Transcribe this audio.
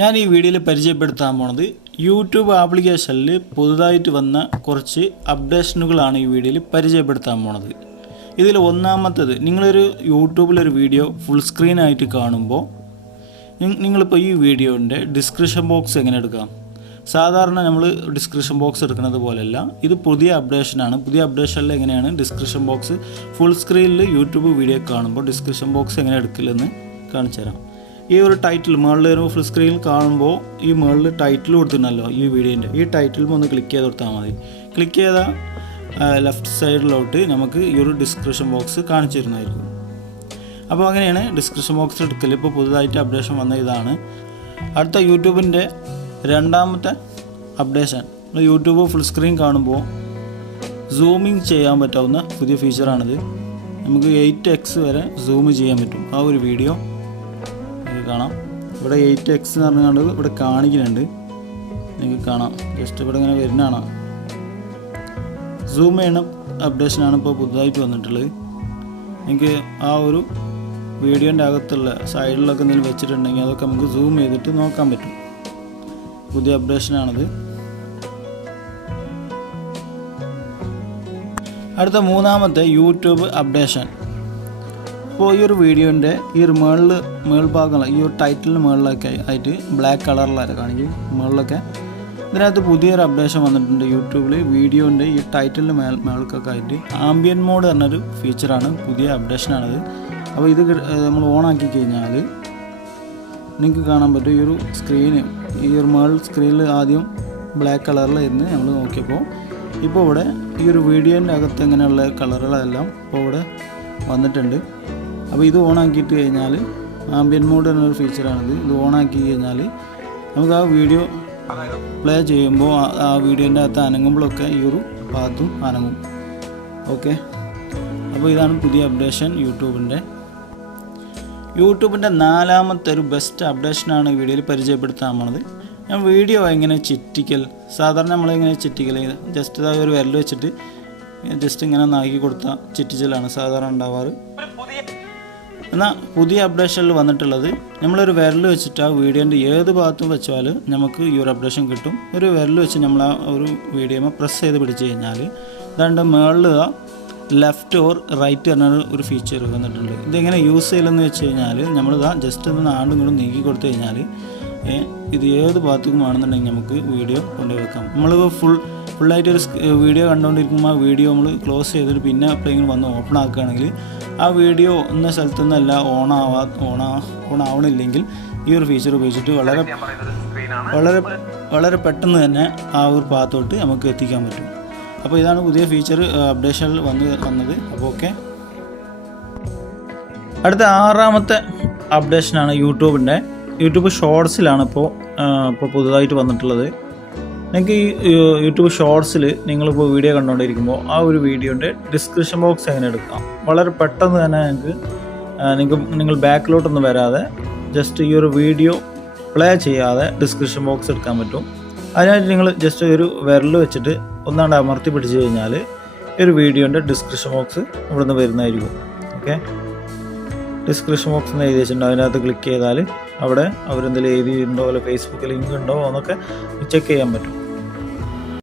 ഞാൻ ഈ വീഡിയോയിൽ പരിചയപ്പെടുത്താൻ പോണത് യൂട്യൂബ് ആപ്ലിക്കേഷനിൽ പുതുതായിട്ട് വന്ന കുറച്ച് അപ്ഡേഷനുകളാണ് ഈ വീഡിയോയിൽ പരിചയപ്പെടുത്താൻ പോണത്. ഇതിൽ ഒന്നാമത്തേത്, നിങ്ങളൊരു യൂട്യൂബിലൊരു വീഡിയോ ഫുൾ സ്ക്രീനായിട്ട് കാണുമ്പോൾ നിങ്ങളിപ്പോൾ ഈ വീഡിയോൻ്റെ ഡിസ്ക്രിപ്ഷൻ ബോക്സ് എങ്ങനെ എടുക്കാം? സാധാരണ നമ്മൾ ഡിസ്ക്രിപ്ഷൻ ബോക്സ് എടുക്കുന്നത് പോലെയല്ല, ഇത് പുതിയ അപ്ഡേഷനാണ്. പുതിയ അപ്ഡേഷനിൽ എങ്ങനെയാണ് ഡിസ്ക്രിപ്ഷൻ ബോക്സ് ഫുൾ സ്ക്രീനിൽ യൂട്യൂബ് വീഡിയോ കാണുമ്പോൾ ഡിസ്ക്രിപ്ഷൻ ബോക്സ് എങ്ങനെ എടുക്കില്ലെന്ന് കാണിച്ചു തരാം. ഈ ഒരു ടൈറ്റിൽ മുകളിൽ ഒരു ഫുൾ സ്ക്രീനിൽ കാണുമ്പോൾ ഈ മുകളിൽ ടൈറ്റിൽ കൊടുത്തിട്ടുണ്ടല്ലോ ഈ വീഡിയോൻ്റെ, ഈ ടൈറ്റിൽ ഒന്ന് ക്ലിക്ക് ചെയ്ത് കൊടുത്താൽ മതി. ക്ലിക്ക് ചെയ്ത ലെഫ്റ്റ് സൈഡിലോട്ട് നമുക്ക് ഈ ഒരു ഡിസ്ക്രിപ്ഷൻ ബോക്സ് കാണിച്ചു തരുന്നതായിരിക്കും. അപ്പോൾ അങ്ങനെയാണ് ഡിസ്ക്രിപ്ഷൻ ബോക്സ് എടുക്കൽ. ഇപ്പോൾ പുതുതായിട്ട് അപ്ഡേഷൻ വന്ന ഇതാണ്. അടുത്ത യൂട്യൂബിൻ്റെ രണ്ടാമത്തെ അപ്ഡേഷൻ, യൂട്യൂബ് ഫുൾ സ്ക്രീൻ കാണുമ്പോൾ സൂമിങ് ചെയ്യാൻ പറ്റാവുന്ന പുതിയ ഫീച്ചറാണിത്. നമുക്ക് 8x വരെ സൂം ചെയ്യാൻ പറ്റും. ആ ഒരു വീഡിയോ കാണാം. ഇവിടെ 8x എന്ന് പറഞ്ഞുകൊണ്ട് ഇവിടെ കാണിക്കുന്നുണ്ട്, നിങ്ങൾക്ക് കാണാം. ജസ്റ്റ് ഇവിടെ ഇങ്ങനെ വരുന്നതാണ്. സൂം ചെയ്യണ അപ്ഡേഷനാണ് ഇപ്പോൾ പുതുതായിട്ട് വന്നിട്ടുള്ളത്. എനിക്ക് ആ ഒരു വീഡിയോൻ്റെ അകത്തുള്ള സൈഡിലൊക്കെ എന്തെങ്കിലും വെച്ചിട്ടുണ്ടെങ്കിൽ അതൊക്കെ നമുക്ക് സൂം ചെയ്തിട്ട് നോക്കാൻ പറ്റും. പുതിയ അപ്ഡേഷനാണിത്. അടുത്ത മൂന്നാമത്തെ യൂട്യൂബ് അപ്ഡേഷൻ. ഇപ്പോൾ ഈ ഒരു വീഡിയോൻ്റെ ഈ ഒരു മേൾഭാഗം, ഈ ഒരു ടൈറ്റിലിന് മുകളിലൊക്കെ ആയിട്ട് ബ്ലാക്ക് കളറിലാണ് കാണിക്കും മുകളിലൊക്കെ. ഇതിനകത്ത് പുതിയൊരു അപ്ഡേഷൻ വന്നിട്ടുണ്ട് യൂട്യൂബിൽ. വീഡിയോൻ്റെ ഈ ടൈറ്റിലിന് മേൾക്കൊക്കെ ആയിട്ട് ആംബിയൻ മോഡ് എന്നൊരു ഫീച്ചറാണ്, പുതിയ അപ്ഡേഷനാണിത്. അപ്പോൾ ഇത് നമ്മൾ ഓണാക്കി കഴിഞ്ഞാൽ നിങ്ങൾക്ക് കാണാൻ പറ്റും. ഈ ഒരു സ്ക്രീന്, ഈ ഒരു മേൾ സ്ക്രീനിൽ ആദ്യം ബ്ലാക്ക് കളറിലായിരുന്നു നമ്മൾ നോക്കിയപ്പോൾ. ഇപ്പോൾ ഇവിടെ ഈ ഒരു വീഡിയോൻ്റെ അകത്ത് ഇങ്ങനെയുള്ള കളറുകളെല്ലാം ഇപ്പോൾ ഇവിടെ വന്നിട്ടുണ്ട്. അപ്പോൾ ഇത് ഓണാക്കിയിട്ട് കഴിഞ്ഞാൽ ആംബിയൻ മോഡ് എന്നൊരു ഫീച്ചറാണിത്. ഇത് ഓണാക്കി കഴിഞ്ഞാൽ നമുക്ക് ആ വീഡിയോ പ്ലേ ചെയ്യുമ്പോൾ ആ വീഡിയോൻ്റെ അകത്ത് അനങ്ങുമ്പോഴൊക്കെ ഈ ഒരു ഭാഗത്തും അനങ്ങും. ഓക്കെ, അപ്പോൾ ഇതാണ് പുതിയ അപ്ഡേഷൻ യൂട്യൂബിൻ്റെ നാലാമത്തെ ഒരു ബെസ്റ്റ് അപ്ഡേഷനാണ് ഈ വീഡിയോയിൽ പരിചയപ്പെടുത്താൻ പോണത്. ഞാൻ വീഡിയോ എങ്ങനെ ചിറ്റിക്കൽ, സാധാരണ നമ്മളിങ്ങനെ ചിറ്റിക്കൽ ജസ്റ്റ് ആ ഒരു വിരൽ വെച്ചിട്ട് ജസ്റ്റ് ഇങ്ങനെ നാക്കി കൊടുത്ത ചിറ്റിച്ചലാണ് സാധാരണ ഉണ്ടാവാറ്. എന്നാൽ പുതിയ അപ്ഡേഷനിൽ വന്നിട്ടുള്ളത്, നമ്മളൊരു വിരൽ വെച്ചിട്ട് ആ വീഡിയോൻ്റെ ഏത് ഭാഗത്തും വെച്ചാൽ നമുക്ക് ഈ ഒരു അപ്ഡേഷൻ കിട്ടും. ഒരു വിരൽ വെച്ച് നമ്മൾ ആ ഒരു വീഡിയോ പ്രസ് ചെയ്ത് പിടിച്ച് കഴിഞ്ഞാൽ അതാണ്ട് മുകളിൽ ലെഫ്റ്റ് ഓർ റൈറ്റ് പറഞ്ഞ ഒരു ഫീച്ചർ വന്നിട്ടുണ്ട്. ഇതെങ്ങനെ യൂസ് ചെയ്യലെന്ന് വെച്ച് കഴിഞ്ഞാൽ നമ്മളിതാ ജസ്റ്റ് ഒന്ന് ആണ്ടും ഇങ്ങോട്ടും നീക്കി കൊടുത്തു കഴിഞ്ഞാൽ ഇത് ഏത് ഭാഗത്തേക്കും ആണെന്നുണ്ടെങ്കിൽ നമുക്ക് വീഡിയോ കൊണ്ടുപോയി വെക്കാം. നമ്മൾ ഫുള്ളായിട്ടൊരു വീഡിയോ കണ്ടുകൊണ്ടിരിക്കുമ്പോൾ ആ വീഡിയോ നമ്മൾ ക്ലോസ് ചെയ്തിട്ട് പിന്നെ എപ്പോഴെങ്കിലും വന്ന് ഓപ്പൺ ആക്കുകയാണെങ്കിൽ ആ വീഡിയോ എന്ന സ്ഥലത്തു നിന്നല്ല ഓണാവണില്ലെങ്കിൽ ഈ ഒരു ഫീച്ചർ ഉപയോഗിച്ചിട്ട് വളരെ പെട്ടെന്ന് തന്നെ ആ ഒരു ഭാഗത്തോട്ട് നമുക്ക് എത്തിക്കാൻ പറ്റും. അപ്പോൾ ഇതാണ് പുതിയ ഫീച്ചർ അപ്ഡേഷനിൽ വന്നത്. അപ്പോൾ ഓക്കെ, അടുത്ത ആറാമത്തെ അപ്ഡേഷനാണ് യൂട്യൂബ് ഷോർട്സിലാണ് ഇപ്പോൾ പുതുതായിട്ട് വന്നിട്ടുള്ളത്. നിങ്ങൾക്ക് ഈ യൂട്യൂബ് ഷോർട്സിൽ നിങ്ങളിപ്പോൾ വീഡിയോ കണ്ടുകൊണ്ടിരിക്കുമ്പോൾ ആ ഒരു വീഡിയോൻ്റെ ഡിസ്ക്രിപ്ഷൻ ബോക്സ് എങ്ങനെ എടുക്കാം? വളരെ പെട്ടെന്ന് തന്നെ നിങ്ങൾ ബാക്കിലോട്ടൊന്നും വരാതെ ജസ്റ്റ് ഈ ഒരു വീഡിയോ പ്ലേ ചെയ്യാതെ ഡിസ്ക്രിപ്ഷൻ ബോക്സ് എടുക്കാൻ പറ്റും. അതിനായിട്ട് നിങ്ങൾ ജസ്റ്റ് ഒരു വിരൽ വെച്ചിട്ട് ഒന്നാണ്ട് അമർത്തി പിടിച്ച് കഴിഞ്ഞാൽ ഈ ഒരു വീഡിയോൻ്റെ ഡിസ്ക്രിപ്ഷൻ ബോക്സ് ഇവിടെ നിന്ന് വരുന്നതായിരിക്കും. ഓക്കെ, ഡിസ്ക്രിപ്ഷൻ ബോക്സ് എന്ന് എഴുതി വെച്ചിട്ടുണ്ടോ, അതിനകത്ത് ക്ലിക്ക് ചെയ്താൽ അവിടെ അവരെന്തെങ്കിലും എഴുതിയിട്ടുണ്ടോ, അല്ലെ ഫേസ്ബുക്ക് ലിങ്ക് ഉണ്ടോ എന്നൊക്കെ ചെക്ക് ചെയ്യാൻ പറ്റും.